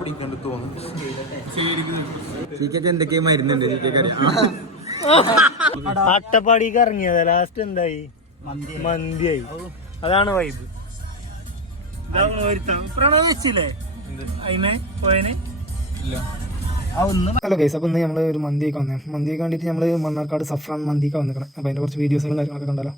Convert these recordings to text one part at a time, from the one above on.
പിടിക്കണ്ട് തോന്നുന്നു. എന്തൊക്കെയോ മരുന്നുണ്ട് അട്ടപ്പാടിക്ക് ഇറങ്ങിയതാ, ലാസ്റ്റ് എന്തായി? മന്തിയായി. അതാണ് വൈബ്. പ്രണവ് വെച്ചില്ലേ അതിനെ പോയനെ? ഹലോ ഗൈസ്, അപ്പോൾ ഇന്ന് നമ്മൾ ഒരു മന്തിയൊക്കെ വന്നേ. മന്തിക്ക് വേണ്ടിയിട്ട് നമ്മൾ മണ്ണാർക്കാട് സഫ്രാൻ മന്തിക്ക് വന്നിരിക്കണം. അപ്പോൾ അതിൻ്റെ കുറച്ച് വീഡിയോസുകളും കാര്യങ്ങളൊക്കെ കണ്ടല്ലോ.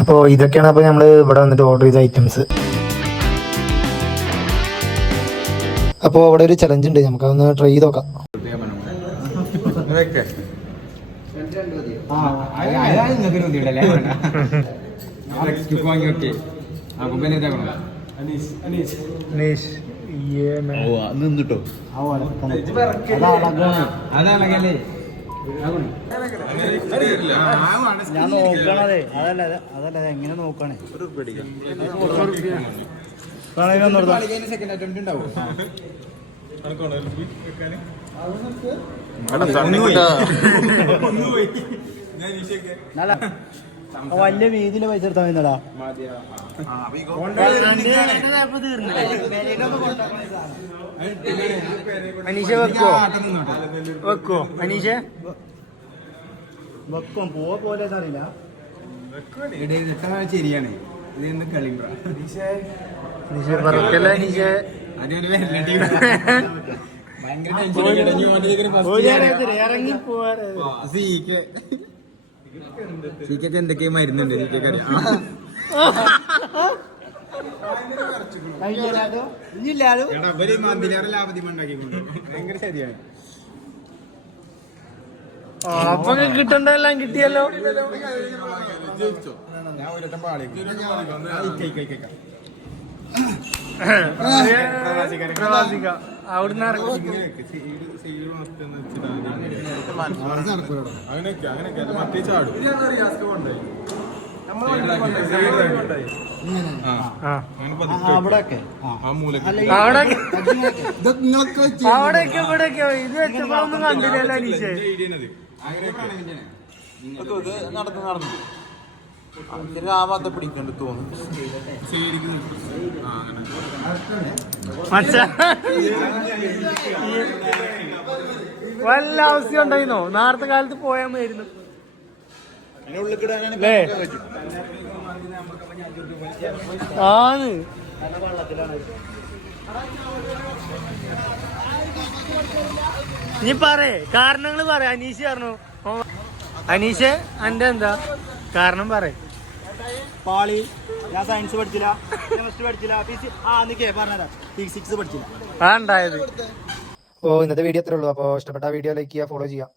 അപ്പോൾ ഇതൊക്കെയാണ് അപ്പോൾ നമ്മൾ ഇവിടെ വന്നിട്ട് ഓർഡർ ചെയ്ത ഐറ്റംസ്. അപ്പോൾ അവിടെ ഒരു ചലഞ്ച് ഉണ്ട്, നമുക്കതൊന്ന് ട്രൈ ചെയ്ത് നോക്കാം. നിന്നിട്ടോ ഞാൻ നോക്കണതേ അതല്ല എങ്ങനെ നോക്കണേ. വലിയ വീതിയില് പൈസ എടുത്താൽ മതിടാ. അനീഷ വെക്കോ അനീഷ വെക്കും പോലെ അറിയില്ല. ശരിയാണ്. ഇറങ്ങി പോവാറ് എന്തൊക്കെയോ മരുന്നുണ്ട് ഭയങ്കര ശരിയാണ്. അപ്പൊ കിട്ടണ്ടെല്ലാം കിട്ടിയല്ലോ. ഞാൻ ഒരു വട്ടം പാളി പ്രവാസിക അവിടുന്ന് മറ്റേ ചാടും. അവിടെയൊക്കെ ഇവിടെയൊക്കെ ഇത് വെച്ചപ്പോ ഒന്നും കണ്ടില്ലല്ലോ അനീഷേ. നടന്നു ആവാത്ത പിടിക്കണ്ട് തോന്നുന്നു. വല്ല ആവശ്യം ഉണ്ടായിരുന്നോ? നേരത്തെ കാലത്ത് പോയാൽ മതിയായിരുന്നു. ആണ് നീ പറയേ കാരണങ്ങള് പറ. അനീഷ് പറഞ്ഞു. അനീഷ് എന്റെ എന്താ കാരണം പറ. പാളി, ഞാൻ സയൻസ് പഠിച്ചില്ല, കെമിസ്ട്രി പഠിച്ചില്ല, ഫിസിക്സ് പഠിച്ചില്ല. ഉണ്ടായത്. അപ്പോൾ ഇന്നത്തെ വീഡിയോ അത്രേ ഉള്ളൂ. അപ്പോൾ ഇഷ്ടപ്പെട്ട വീഡിയോ ലൈക്ക് ചെയ്യുക, ഫോളോ ചെയ്യുക.